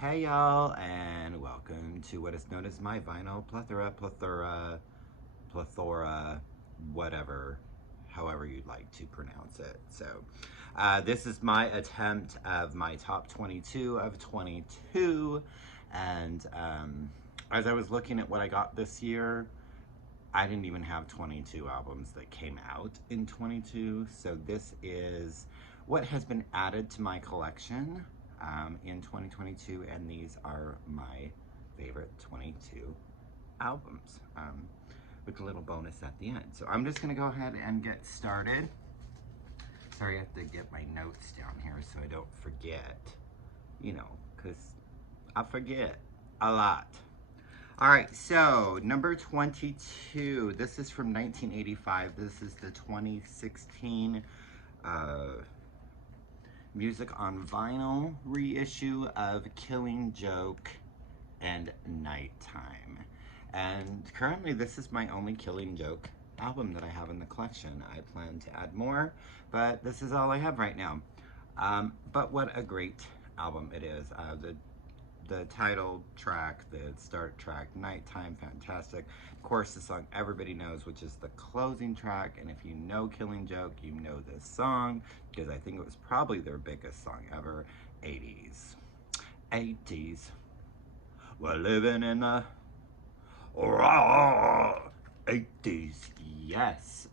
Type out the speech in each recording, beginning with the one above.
Hey y'all, and welcome to what is known as my vinyl plethora, whatever, however you'd like to pronounce it. This is my attempt of my top 22 of 22, and as I was looking at what I got this year, I didn't even have 22 albums that came out in 22, so this is what has been added to my collection in 2022, and these are my favorite 22 albums with a little bonus at the end. So I'm just gonna go ahead and get started. Sorry, I have to get my notes down here so I don't forget, because I forget a lot. All right, so number 22. This is from 1985. This is the 2016 Music on Vinyl reissue of Killing Joke and Nighttime. And currently, this is my only Killing Joke album that I have in the collection. I plan to add more, but this is all I have right now. But what a great album it is. The title track, the start track, Nighttime, fantastic. Of course, the song everybody knows, which is the closing track. And if you know Killing Joke, you know this song, because I think it was probably their biggest song ever, 80s. 80s. We're living in the 80s. Yes.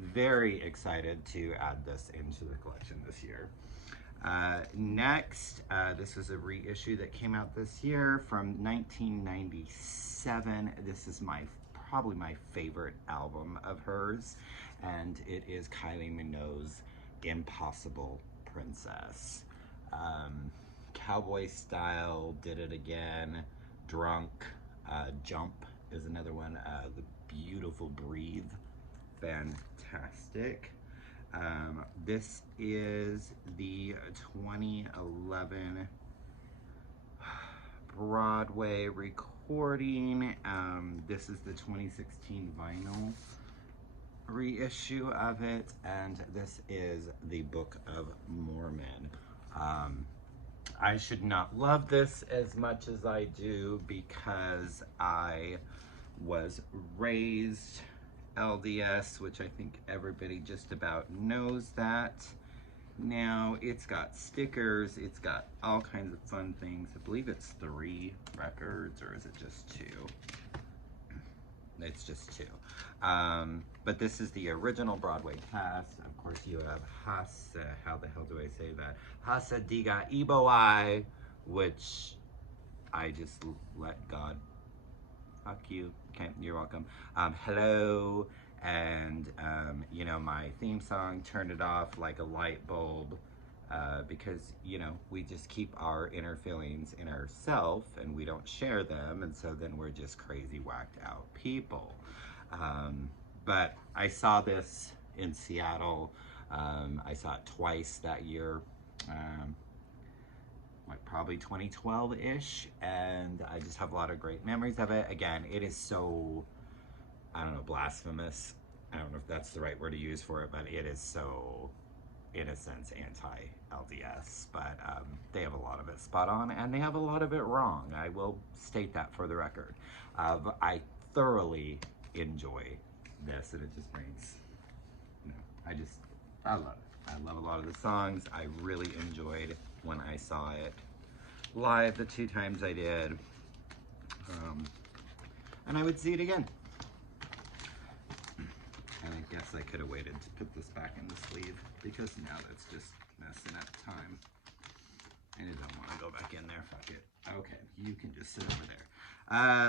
Very excited to add this into the collection this year. Next, this is a reissue that came out this year from 1997. This is probably my favorite album of hers, and it is Kylie Minogue's Impossible Princess. Cowboy Style, Did It Again, Drunk, Jump is another one. The Beautiful Breathe, fantastic. This is the 2011 Broadway recording. This is the 2016 vinyl reissue of it, and this is the Book of Mormon. I should not love this as much as I do because I was raised LDS, which I think everybody just about knows that. Now, it's got stickers, it's got all kinds of fun things. I believe it's 3 records, or is it just 2? It's just 2. But this is the original Broadway cast. Of course, you have how the hell do I say that? Hasadiga Ibowai, which I just let God fuck you. Okay, you're welcome. Hello, and my theme song, Turn It Off Like a Light Bulb, because we just keep our inner feelings in ourselves and we don't share them, and so then we're just crazy whacked out people. But I saw this in Seattle. I saw it twice that year. Probably 2012-ish, and I just have a lot of great memories of it. Again, it is so, I don't know, blasphemous. I don't know if that's the right word to use for it, but it is so, in a sense, anti-LDS. But they have a lot of it spot on, and they have a lot of it wrong. I will state that for the record. But I thoroughly enjoy this, and it just brings, I love it. I love a lot of the songs. I really enjoyed when I saw it live the 2 times I did. And I would see it again. And I guess I could have waited to put this back in the sleeve because now that's just messing up time. And I don't want to go back in there, fuck it. Okay, you can just sit over there.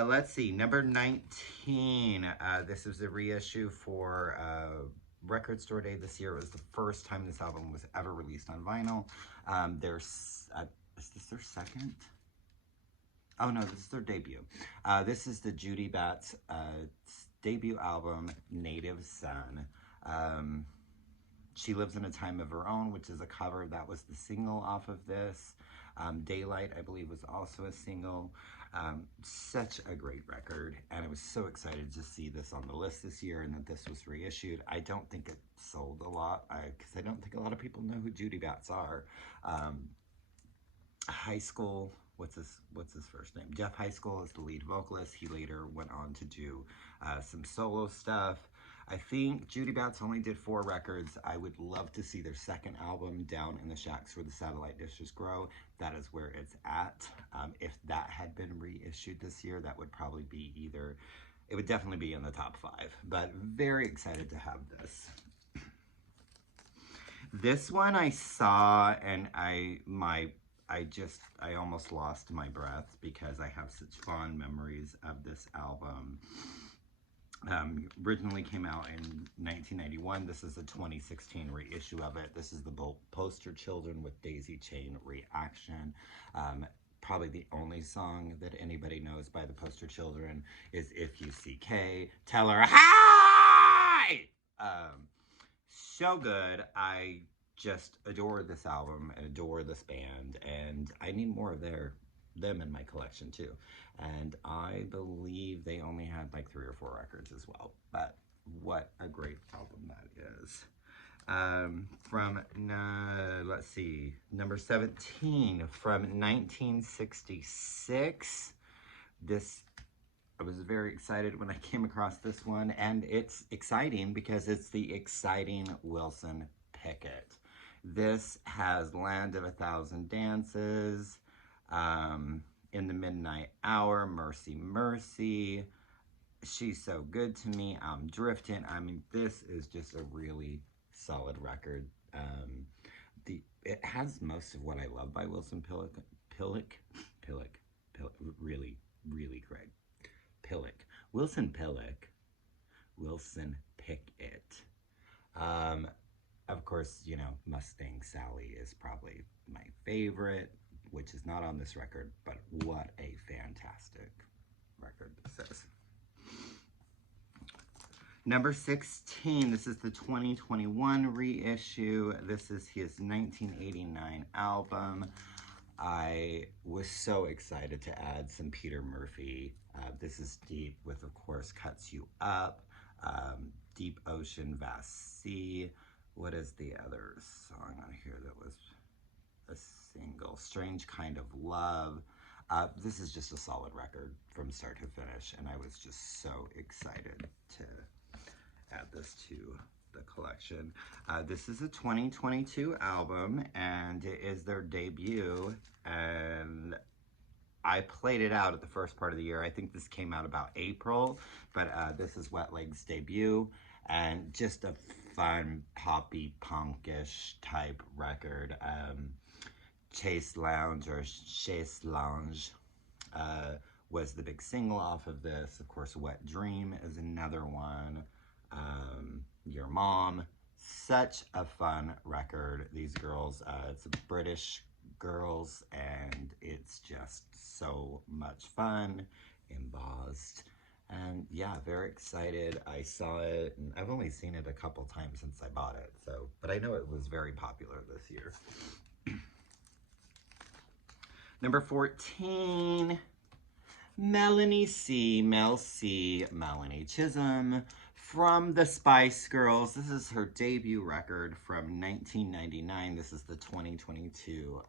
Let's see, number 19. This is a reissue for Record Store Day this year. It was the first time this album was ever released on vinyl. Is this their second? Oh no, this is their debut. This is the Judy Batts debut album, Native Son. She Lives in a Time of Her Own, which is a cover. That was the single off of this. Daylight, I believe, was also a single. Such a great record, and I was so excited to see this on the list this year and that this was reissued. I don't think it sold a lot, because I don't think a lot of people know who Judy Batts are. High school what's his first name? Jeff High School is the lead vocalist. He later went on to do some solo stuff. I think Judy Batts only did 4 records. I would love to see their second album, Down in the Shacks Where the Satellite Dishes Grow. That is where it's at. If that had been reissued this year, that would probably be either, it would definitely be in the top 5. But very excited to have this. This one I saw and I almost lost my breath because I have such fond memories of this album. Originally came out in 1991. This is a 2016 reissue of it. This is the Poster Children with Daisy Chain Reaction. Probably the only song that anybody knows by the Poster Children is If You See Kay, Tell Her Hi! So good. I just adore this album, adore this band, and I need more of them in my collection too. And I believe they only had like 3 or 4 records as well, but what a great album that is. From, let's see, number 17 from 1966. I was very excited when I came across this one, and it's exciting because it's the exciting Wilson Pickett. This has Land of a Thousand Dances, In the Midnight Hour, Mercy Mercy, She's So Good to Me, I'm Drifting. I mean, this is just a really solid record. It has most of what I love by Wilson Pickett. Really, really great. Wilson Pickett. Of course, you know, Mustang Sally is probably my favorite, which is not on this record, but what a fantastic record this is. Number 16, this is the 2021 reissue. This is his 1989 album. I was so excited to add some Peter Murphy. This is Deep with, of course, Cuts You Up, Deep Ocean, Vast Sea. What is the other song on here that was a single? Strange Kind of Love. This is just a solid record from start to finish, and I was just so excited to add this to the collection. This is a 2022 album, and it is their debut, and I played it out at the first part of the year. I think this came out about April, but this is Wet Leg's debut, and just a fun poppy punkish type record. Chase Lounge or Chase Lounge was the big single off of this. Of course, Wet Dream is another one. Your Mom, such a fun record. These girls, it's British girls, and it's just so much fun, embossed, and yeah, very excited. I saw it, and I've only seen it a couple times since I bought it, so, but I know it was very popular this year. Number 14, Melanie C, Mel C, Melanie Chisholm, from the Spice Girls. This is her debut record from 1999. This is the 2022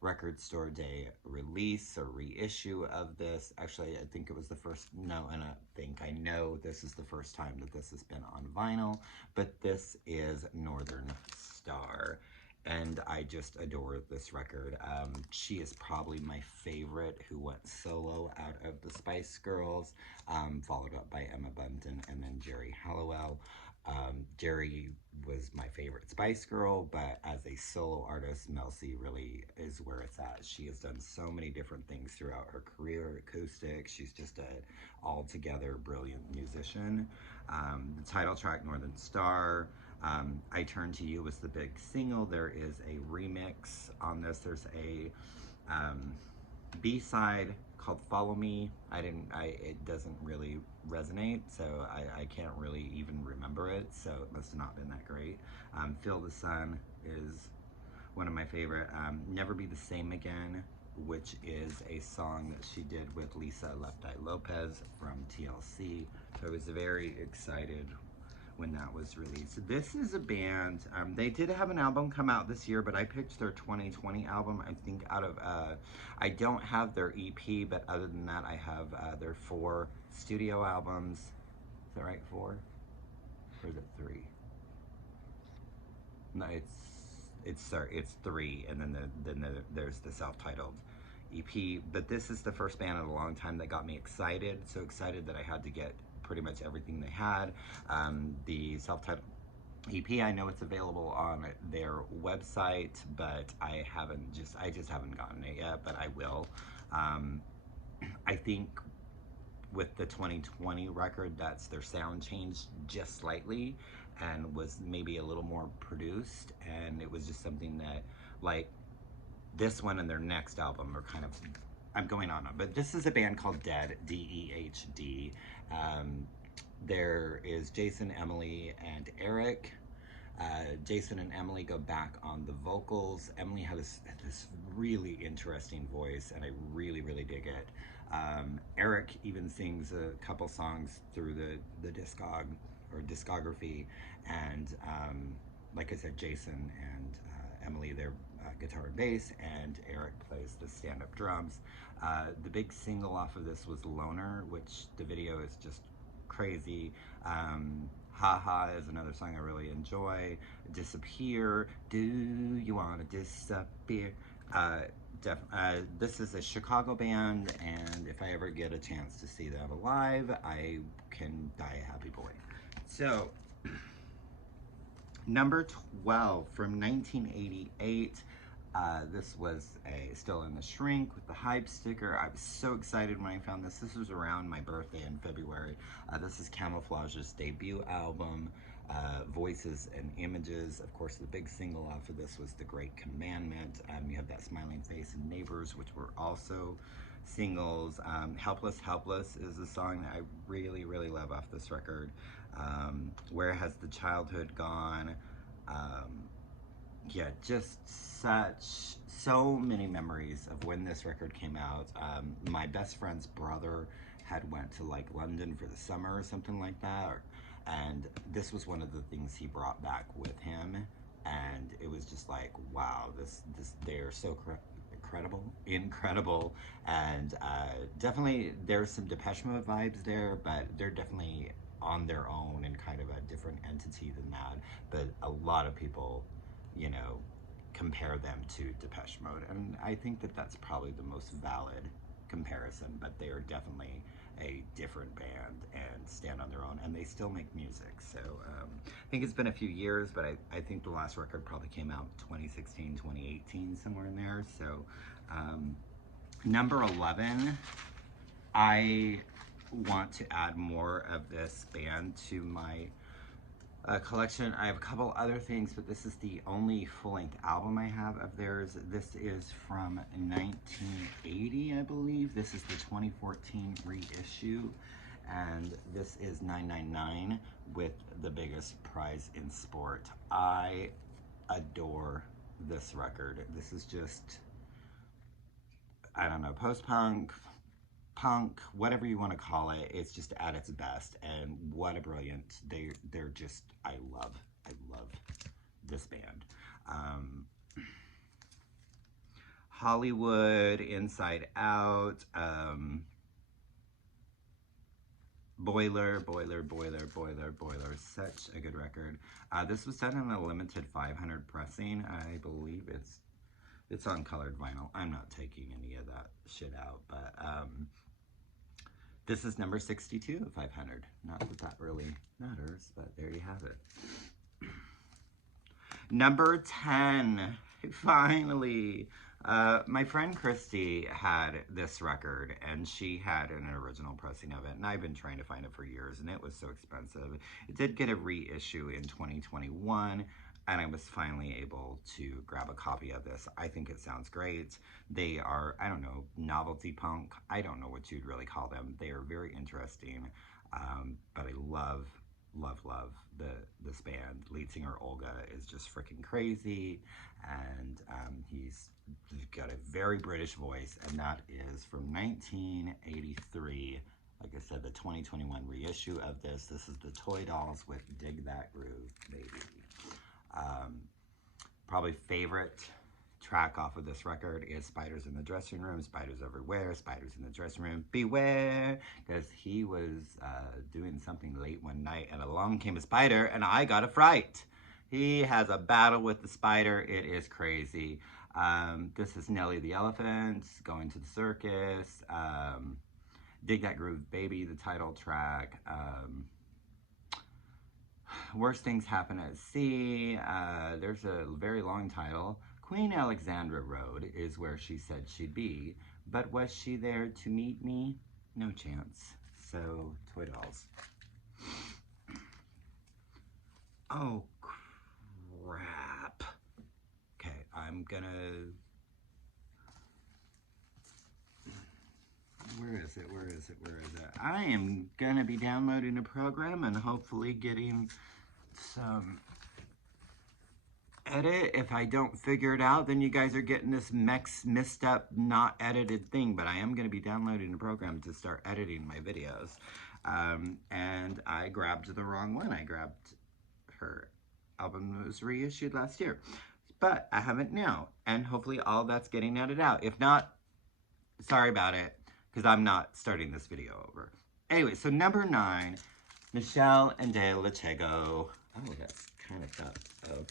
Record Store Day release or reissue of this. Actually, I think it was the first, no, and I know this is the first time that this has been on vinyl, but this is Northern Star. And I just adore this record. She is probably my favorite who went solo out of the Spice Girls, followed up by Emma Bunton and then Geri Halliwell. Geri was my favorite Spice Girl, but as a solo artist, Mel C really is where it's at. She has done so many different things throughout her career, acoustic. She's just a altogether brilliant musician. The title track, Northern Star. I Turn to You was the big single. There is a remix on this. There's a B-side called Follow Me. It doesn't really resonate, so I can't really even remember it, so it must have not been that great. Feel the Sun is one of my favorite. Never Be the Same Again, which is a song that she did with Lisa Left Eye Lopez from TLC. So I was very excited when that was released. This is a band, they did have an album come out this year, but I picked their 2020 album, I think out of, I don't have their EP, but other than that, I have their 4 studio albums. Is that right, 4? Or is it 3? No, it's 3, and then there's the self-titled EP. But this is the first band in a long time that got me excited, so excited that I had to get pretty much everything they had. The self-titled EP, I know it's available on their website, but I just haven't gotten it yet, but I will. I think with the 2020 record, that's their sound changed just slightly and was maybe a little more produced, and it was just something that, like, this one and their next album are kind of, I'm going on, but this is a band called Dead, D-E-H-D. There is Jason, Emily, and Eric. Jason and Emily go back on the vocals. Emily has this really interesting voice, and I really, really dig it. Eric even sings a couple songs through the discography, and like I said, Jason and Emily, they're guitar and bass, and Eric plays the stand-up drums. The big single off of this was Loner, which the video is just crazy. Ha Ha is another song I really enjoy. Disappear, do you want to disappear? This is a Chicago band, and if I ever get a chance to see them live, I can die a happy boy. So, number 12 from 1988. This was still in the shrink with the hype sticker. I was so excited when I found this. This was around my birthday in February. This is Camouflage's debut album, Voices and Images. Of course, the big single off of this was The Great Commandment. You have that Smiling Face and Neighbors, which were also singles. Helpless Helpless is a song that I really, really love off this record. Where Has the Childhood Gone? Yeah, just so many memories of when this record came out. My best friend's brother had went to like London for the summer or something like that, and this was one of the things he brought back with him, and it was just like, wow, they're so incredible, and definitely there's some Depeche Mode vibes there, but they're definitely on their own and kind of a different entity than that. But a lot of people, you know, compare them to Depeche Mode, and I think that that's probably the most valid comparison, but they are definitely a different band and stand on their own, and they still make music. So I think it's been a few years, but I think the last record probably came out 2016, 2018, somewhere in there. So number 11, I want to add more of this band to my collection. I have a couple other things, but this is the only full-length album I have of theirs. This is from 1980, I believe. This is the 2014 reissue, and this is 999 with The Biggest Prize in Sport. I adore this record. This is just, I don't know, post-punk, punk, whatever you want to call it. It's just at its best, and what a brilliant, they're just, I love this band. Hollywood, Inside Out, Boiler, such a good record. This was done in a limited 500 pressing. I believe it's on colored vinyl. I'm not taking any of that shit out, but this is number 62 of 500. Not that that really matters, but there you have it. Number 10, finally. My friend Christy had this record, and she had an original pressing of it, and I've been trying to find it for years, and it was so expensive. It did get a reissue in 2021, and I was finally able to grab a copy of this. I think it sounds great. They are, I don't know, novelty punk. I don't know what you'd really call them. They are very interesting, but I love this band. Lead singer Olga is just freaking crazy, and he's got a very British voice, and that is from 1983, like I said, the 2021 reissue of this. This is the Toy Dolls with Dig That Groove, Baby. Probably favorite track off of this record is Spiders in the Dressing Room, Spiders Everywhere, Spiders in the Dressing Room, Beware, because he was doing something late one night and along came a spider and I got a fright. He has a battle with the spider. It is crazy. This is Nelly the Elephant, Going to the Circus, Dig That Groove Baby, the title track, Worst Things Happen at Sea. There's a very long title. Queen Alexandra Road is where she said she'd be, but was she there to meet me? No chance. So, Toy Dolls. Oh, crap. Okay, I'm gonna... Where is it? I am gonna be downloading a program and hopefully getting some edit. If I don't figure it out, then you guys are getting this messed up, not edited thing. But I am going to be downloading a program to start editing my videos. And I grabbed the wrong one. I grabbed her album that was reissued last year. But I have it now. And hopefully all that's getting edited out. If not, sorry about it. Because I'm not starting this video over. Anyway, so number 9, Meshell Ndegeocello. Oh, that's kind of got... Oh.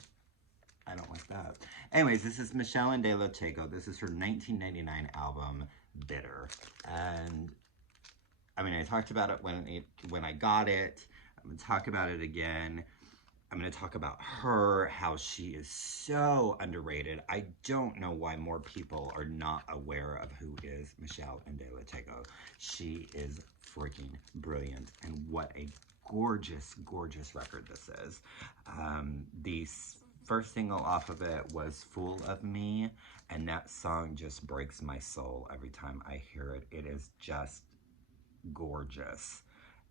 I don't like that. Anyways, this is Meshell Ndegeocello. This is her 1999 album, Bitter. And, I mean, I talked about it when I got it. I'm going to talk about it again. I'm going to talk about her, how she is so underrated. I don't know why more people are not aware of who is Meshell Ndegeocello. She is freaking brilliant. And what a gorgeous, gorgeous record this is. The first single off of it was Fool of Me, and that song just breaks my soul every time I hear it. It is just gorgeous.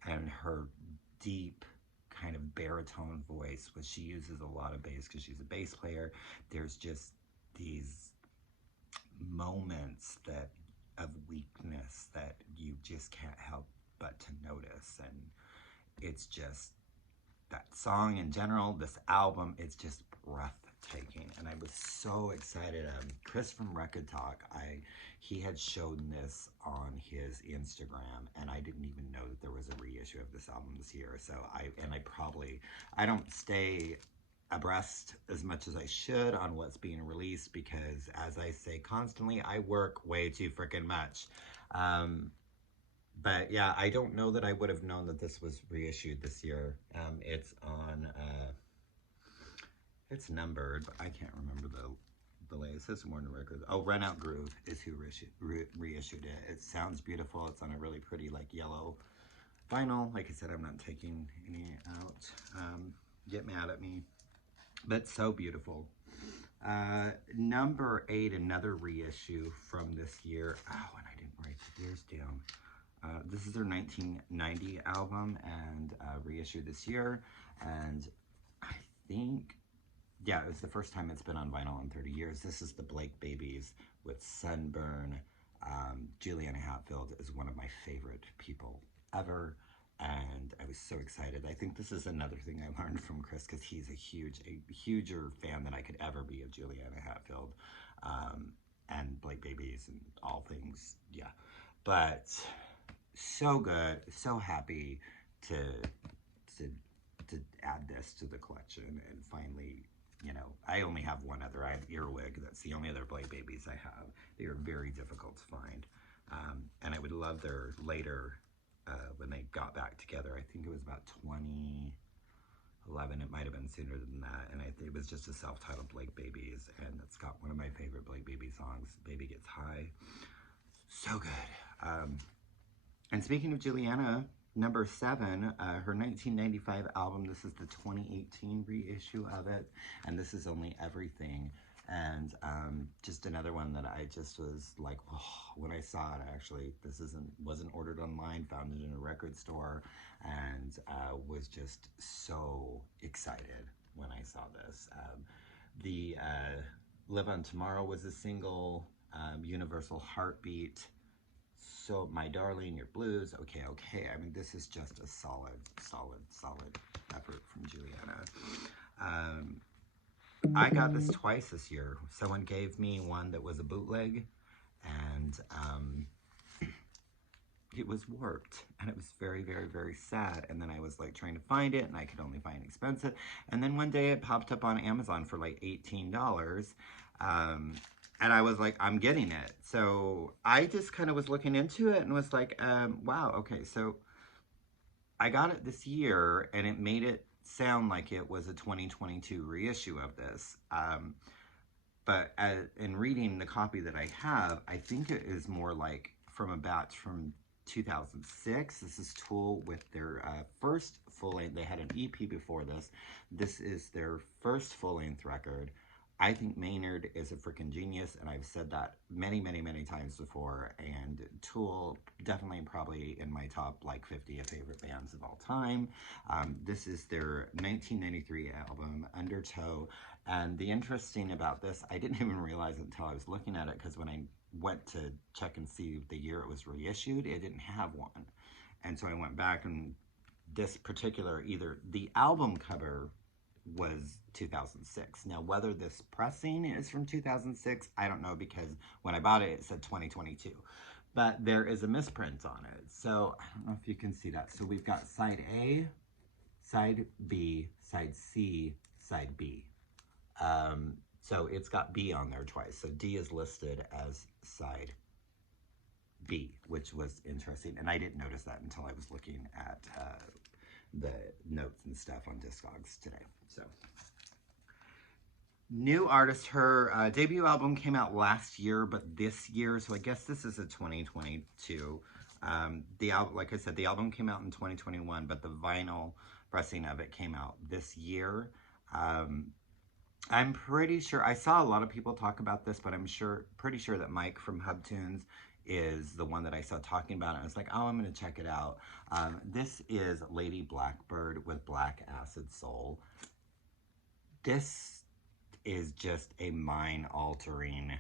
And her deep kind of baritone voice, which she uses a lot of bass because she's a bass player. There's just these moments of weakness that you just can't help but to notice. And it's just, that song in general, this album, it's just breathtaking. And I was so excited. Chris from Record Talk, he had shown this on his Instagram, and I didn't even know that there was a reissue of this album this year. So I don't stay abreast as much as I should on what's being released because, as I say constantly, I work way too freaking much. But yeah, I don't know that I would have known that this was reissued this year. It's on, it's numbered, but I can't remember the latest. It says Warner Records. Oh, Run Out Groove is who reissued it. It sounds beautiful. It's on a really pretty, like, yellow vinyl. Like I said, I'm not taking any out. Get mad at me. But so beautiful. Number 8, another reissue from this year. Oh, and I didn't write the years down. This is their 1990 album and reissued this year. And I think, yeah, it was the first time it's been on vinyl in 30 years. This is the Blake Babies with Sunburn. Juliana Hatfield is one of my favorite people ever. And I was so excited. I think this is another thing I learned from Chris because he's a huger fan than I could ever be of Juliana Hatfield and Blake Babies and all things, yeah. But so good, so happy to add this to the collection and finally, you know, I only have one other. I have Earwig. That's the only other Blake Babies I have. They are very difficult to find. And I would love their later, when they got back together, I think it was about 2011. It might have been sooner than that. And I think it was just a self-titled Blake Babies. And it's got one of my favorite Blake Baby songs, Baby Gets High. So good. And speaking of Juliana, number 7, her 1995 album. This is the 2018 reissue of it. And this is Only Everything. And just another one that I just was like, oh, when I saw it, actually, this wasn't ordered online, found it in a record store, and was just so excited when I saw this. The Live on Tomorrow was a single, Universal Heartbeat. So, My Darling, Your Blues, Okay, Okay. I mean, this is just a solid effort from Juliana. I got this twice this year. Someone gave me one that was a bootleg, and it was warped, and it was very sad. And then I was like trying to find it, and I could only find expensive. And then one day it popped up on Amazon for like $18. And I was like, I'm getting it. So I just kind of was looking into it and was like, wow, okay, so I got it this year, and it made it sound like it was a 2022 reissue of this. But in reading the copy that I have, I think it is more like from a batch from 2006. This is Tool with their first full-length. They had an EP before this. This is their first full-length record. I think Maynard is a freaking genius, and I've said that many times before. And Tool, definitely probably in my top like 50 of favorite bands of all time. This is their 1993 album, Undertow. And the interesting about this, I didn't even realize it until I was looking at it, because when I went to check and see the year it was reissued, it didn't have one. And so I went back, and this particular, either the album cover was 2006. Now, whether this pressing is from 2006, I don't know, because when I bought it, it said 2022. But there is a misprint on it. So I don't know if you can see that. So we've got side A, side B, side C, side B. So it's got B on there twice. So D is listed as side B, which was interesting. And I didn't notice that until I was looking at the notes and stuff on Discogs today. So, new artist. Her debut album came out last year, but this year, so I guess this is a 2022. The album, like I said, the album came out in 2021, but the vinyl pressing of it came out this year. I'm pretty sure, I saw a lot of people talk about this, but I'm pretty sure that Mike from Hubtunes is the one that I saw talking about it. I was like, oh, I'm going to check it out. This is Lady Blackbird with Black Acid Soul. This is just a mind-altering,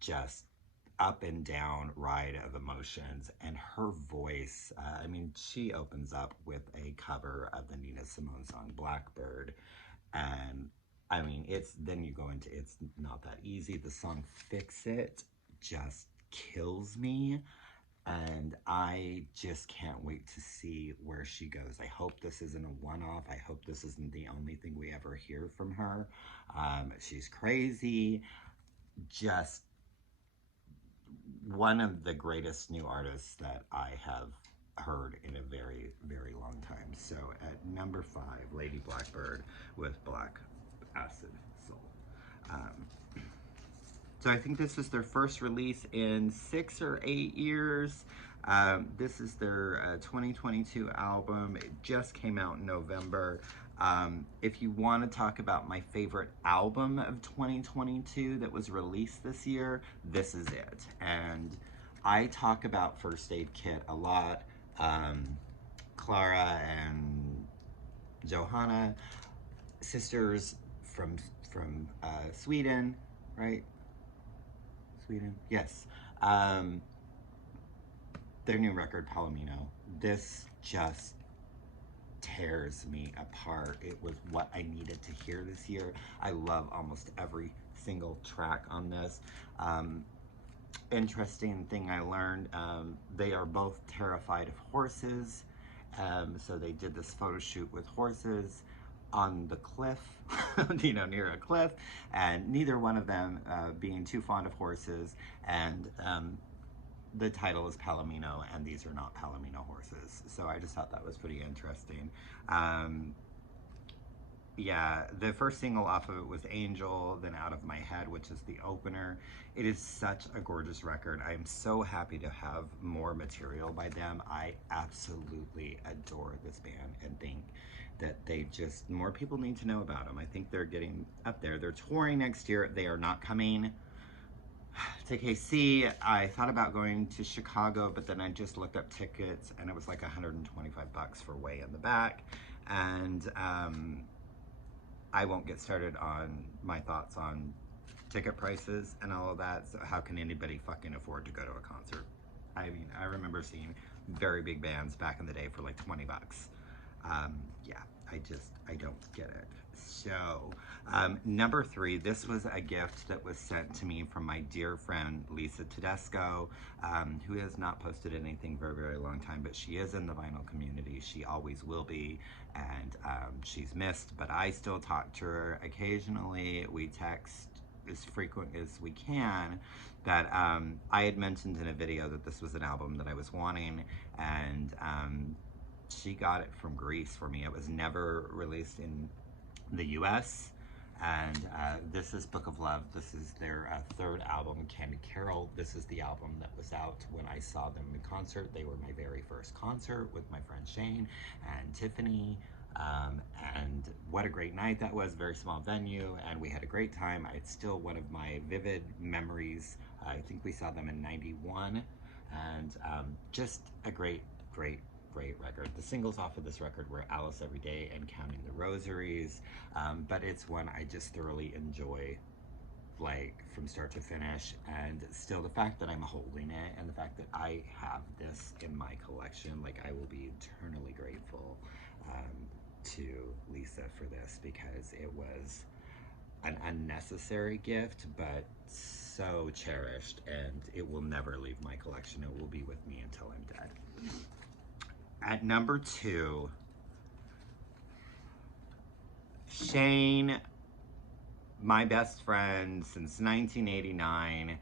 just up and down ride of emotions. And her voice, I mean, she opens up with a cover of the Nina Simone song Blackbird. And I mean, then you go into It's Not That Easy. The song Fix It just kills me. And I just can't wait to see where she goes. I hope this isn't a one-off. I hope this isn't the only thing we ever hear from her. She's crazy. Just one of the greatest new artists that I have heard in a very long time. So at number 5, Lady Blackbird with Black Acid Soul. So I think this was their first release in 6 or 8 years. This is their 2022 album. It just came out in November. If you want to talk about my favorite album of 2022 that was released this year, this is it. And I talk about First Aid Kit a lot. Clara and Johanna, sisters from Sweden, right? Sweden, yes. Their new record, Palomino. This just tears me apart. It was what I needed to hear this year. I love almost every single track on this. Interesting thing I learned, they are both terrified of horses. So they did this photo shoot with horses on the cliff, you know, near a cliff, and neither one of them being too fond of horses. And the title is Palomino, and these are not Palomino horses. So I just thought that was pretty interesting. Yeah, the first single off of it was Angel, then Out of My Head, which is the opener. It is such a gorgeous record. I'm so happy to have more material by them. I absolutely adore this band and think that more people need to know about them. I think they're getting up there. They're touring next year. They are not coming to KC. I thought about going to Chicago, but then I just looked up tickets and it was like $125 for way in the back. And I won't get started on my thoughts on ticket prices and all of that. So how can anybody fucking afford to go to a concert? I mean, I remember seeing very big bands back in the day for like 20 bucks. Yeah, I don't get it. So, number 3, this was a gift that was sent to me from my dear friend Lisa Tedesco, who has not posted anything for a very long time, but she is in the vinyl community. She always will be, and she's missed, but I still talk to her occasionally. We text as frequent as we can. That I had mentioned in a video that this was an album that I was wanting, and she got it from Greece for me. It was never released in the US. And this is Book of Love. This is their 3rd album, Candy Carol. This is the album that was out when I saw them in concert. They were my very first concert with my friend Shane and Tiffany. And what a great night that was. Very small venue, and we had a great time. It's still one of my vivid memories. I think we saw them in '91, and just a great record. The singles off of this record were Alice Every Day and Counting the Rosaries, but it's one I just thoroughly enjoy, like from start to finish. And still, the fact that I'm holding it and the fact that I have this in my collection, like, I will be eternally grateful to Lisa for this, because it was an unnecessary gift, but so cherished, and it will never leave my collection. It will be with me until I'm dead. At number 2, Shane, my best friend since 1989.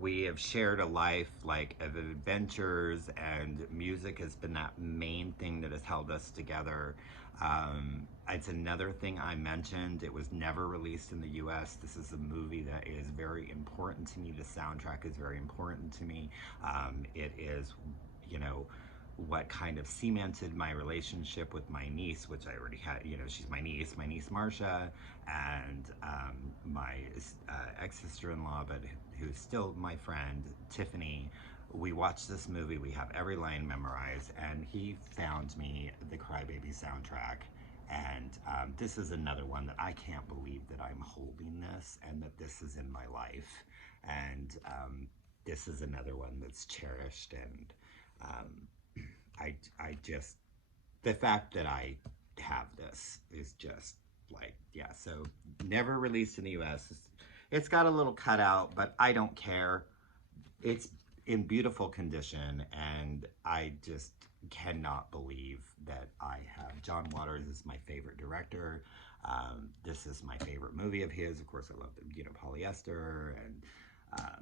We have shared a life like of adventures, and music has been that main thing that has held us together. It's another thing I mentioned. It was never released in the US. This is a movie that is very important to me. The soundtrack is very important to me. It is, you know, what kind of cemented my relationship with my niece, which I already had. You know, she's my niece Marcia, and my ex-sister-in-law, but who's still my friend, Tiffany. We watched this movie, we have every line memorized, and he found me the Crybaby soundtrack. And this is another one that I can't believe that I'm holding this, and that this is in my life. And this is another one that's cherished, and I just, the fact that I have this is just like, yeah. So never released in the US. It's got a little cutout, but I don't care. It's in beautiful condition, and I just cannot believe that I have. John Waters is my favorite director. This is my favorite movie of his. Of course, I love the, you know, Polyester and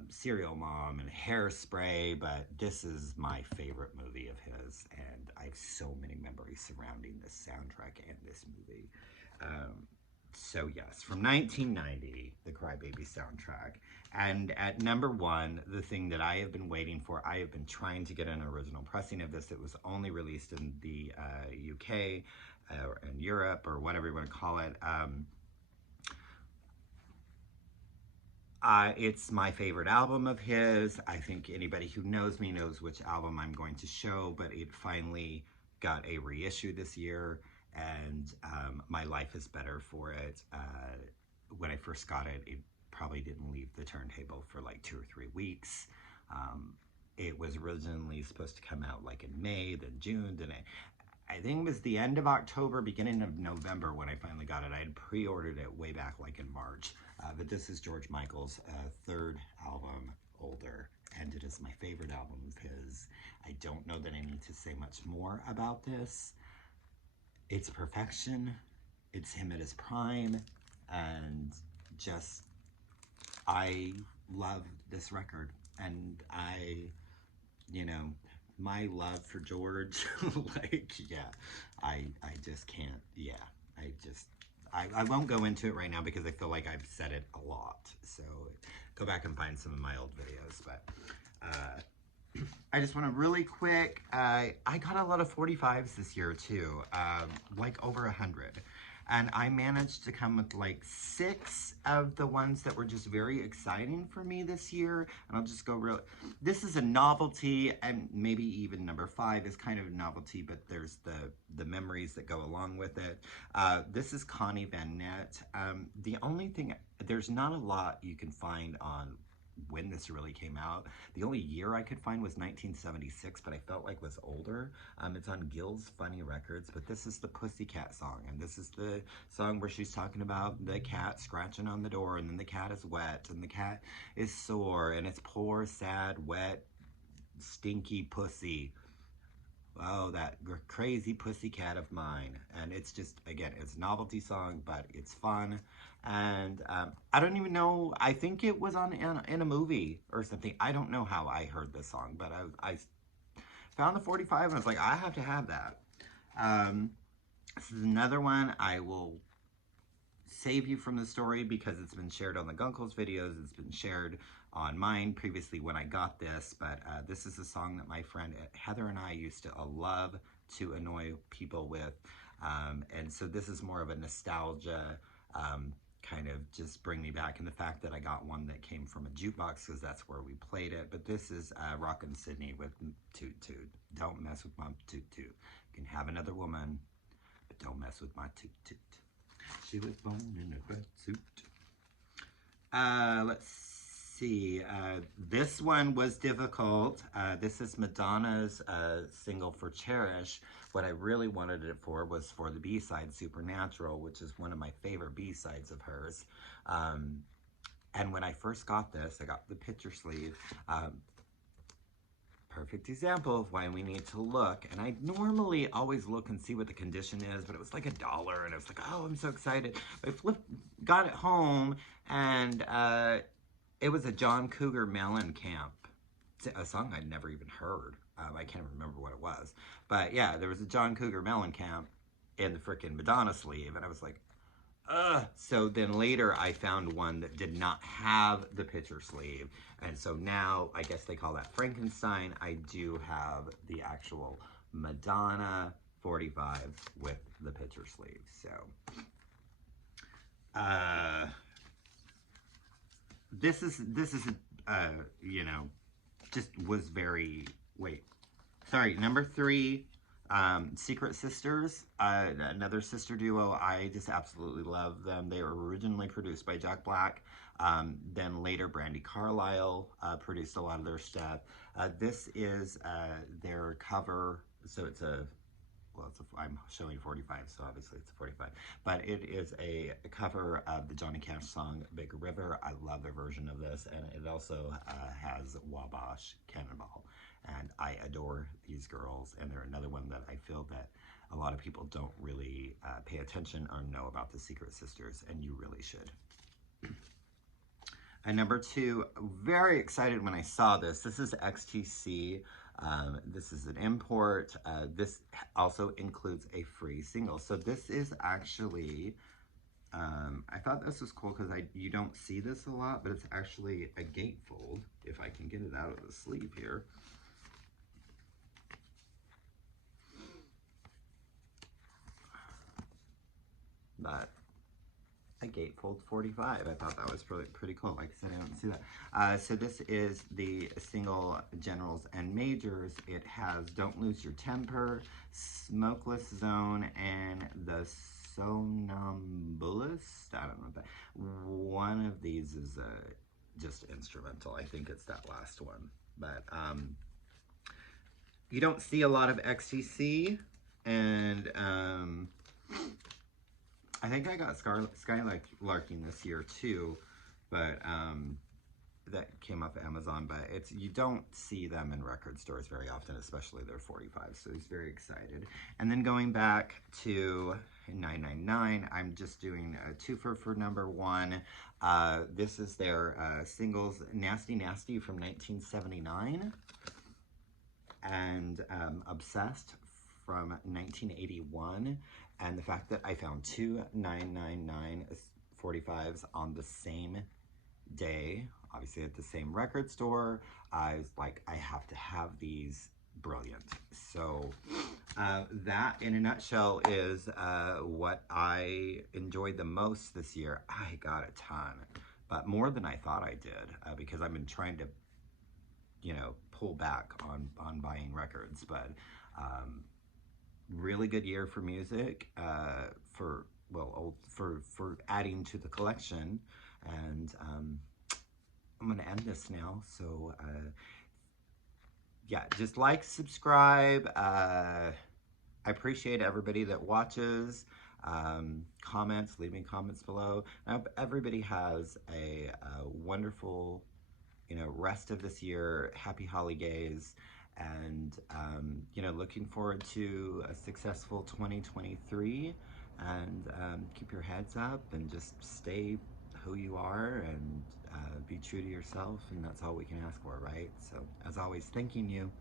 Serial Mom and Hairspray, but this is my favorite movie of his, and I have so many memories surrounding this soundtrack and this movie. So yes, from 1990, the Crybaby soundtrack. And at number 1, the thing that I have been waiting for, I have been trying to get an original pressing of this. It was only released in the UK or in Europe, or whatever you want to call it. It's my favorite album of his. I think anybody who knows me knows which album I'm going to show, but it finally got a reissue this year, and my life is better for it. When I first got it, it probably didn't leave the turntable for like 2 or 3 weeks. It was originally supposed to come out like in May, then June, then I think it was the end of October, beginning of November when I finally got it. I had pre-ordered it way back like in March. But this is George Michael's 3rd album, Older, and it is my favorite album of his. I don't know that I need to say much more about this. It's perfection. It's him at his prime, and just, I love this record, and you know, my love for George, like, yeah, I just can't, yeah, I won't go into it right now because I feel like I've said it a lot, so go back and find some of my old videos. But I just want to really quick, I got a lot of 45s this year too, like over 100, And I managed to come with like 6 of the ones that were just very exciting for me this year. And I'll just go real. This is a novelty, and maybe even number 5 is kind of a novelty, but there's the memories that go along with it. This is Connie Van Nett. The only thing, there's not a lot you can find on when this really came out. The only year I could find was 1976, but I felt like was older. It's on Gil's Funny Records, but this is the Pussycat song, and this is the song where she's talking about the cat scratching on the door, and then the cat is wet, and the cat is sore, and it's poor, sad, wet, stinky pussy. Oh, that crazy pussycat of mine. And it's just, again, it's a novelty song, but it's fun. And I don't even know, I think it was in a movie or something. I don't know how I heard this song, but I found the 45 and I was like, I have to have that. This is another one I will save you from the story because it's been shared on the Gunkles videos. It's been shared on mine previously when I got this, but this is a song that my friend Heather and I used to love to annoy people with. And so this is more of a nostalgia kind of just bring me back, and the fact that I got one that came from a jukebox because that's where we played it. But this is Rockin' Sydney with Toot Toot. Don't mess with my Toot Toot. You can have another woman, but don't mess with my Toot Toot. She was born in a red suit. Let's see. This one was difficult. This is Madonna's single for Cherish. What I really wanted it for was for the B-side, Supernatural, which is one of my favorite B-sides of hers. And when I first got this, I got the picture sleeve. Perfect example of why we need to look. And I normally always look and see what the condition is, but it was like $1, and I was like, oh, I'm so excited. I got it home, and it was a John Cougar Mellencamp, a song I'd never even heard. I can't remember what it was. But yeah, there was a John Cougar Mellencamp in the frickin' Madonna sleeve, and I was like, ugh. So then later I found one that did not have the picture sleeve. And so now, I guess they call that Frankenstein. I do have the actual Madonna 45 with the picture sleeve. So, this is you know, just was very, number 3, Secret Sisters, another sister duo. I just absolutely love them. They were originally produced by Jack Black. Then later Brandi Carlile produced a lot of their stuff. This is their cover, so it's I'm showing 45, so obviously it's a 45. But it is a cover of the Johnny Cash song, Big River. I love their version of this, and it also has Wabash Cannonball. And I adore these girls, and they're another one that I feel that a lot of people don't really pay attention or know about the Secret Sisters, and you really should. And number 2, very excited when I saw this. This is XTC. This is an import. This also includes a free single. So this is actually, I thought this was cool because you don't see this a lot, but it's actually a gatefold, if I can get it out of the sleeve here. But a gatefold 45. I thought that was pretty cool. Like I said, I don't see that. So this is the single Generals and Majors. It has Don't Lose Your Temper, Smokeless Zone, and The Somnambulist. I don't know that. One of these is just instrumental. I think it's that last one. But you don't see a lot of XTC, and I think I got Skylarking this year too, but that came off of Amazon. But you don't see them in record stores very often, especially their 45. So he's very excited. And then going back to 999, I'm just doing a twofer for number 1. This is their singles Nasty Nasty from 1979, and Obsessed from 1981. And the fact that I found 2 999 45s on the same day, obviously at the same record store, I was like, I have to have these brilliant. So that in a nutshell is what I enjoyed the most this year. I got a ton, but more than I thought I did, because I've been trying to, pull back on buying records. But really good year for music, for adding to the collection. And I'm gonna end this now. So yeah, just like, subscribe. I appreciate everybody that watches, comments, leaving comments below. I hope everybody has a wonderful, rest of this year. Happy holidays, and looking forward to a successful 2023. And keep your heads up and just stay who you are, and be true to yourself, and that's all we can ask for, right? So, as always, thanking you.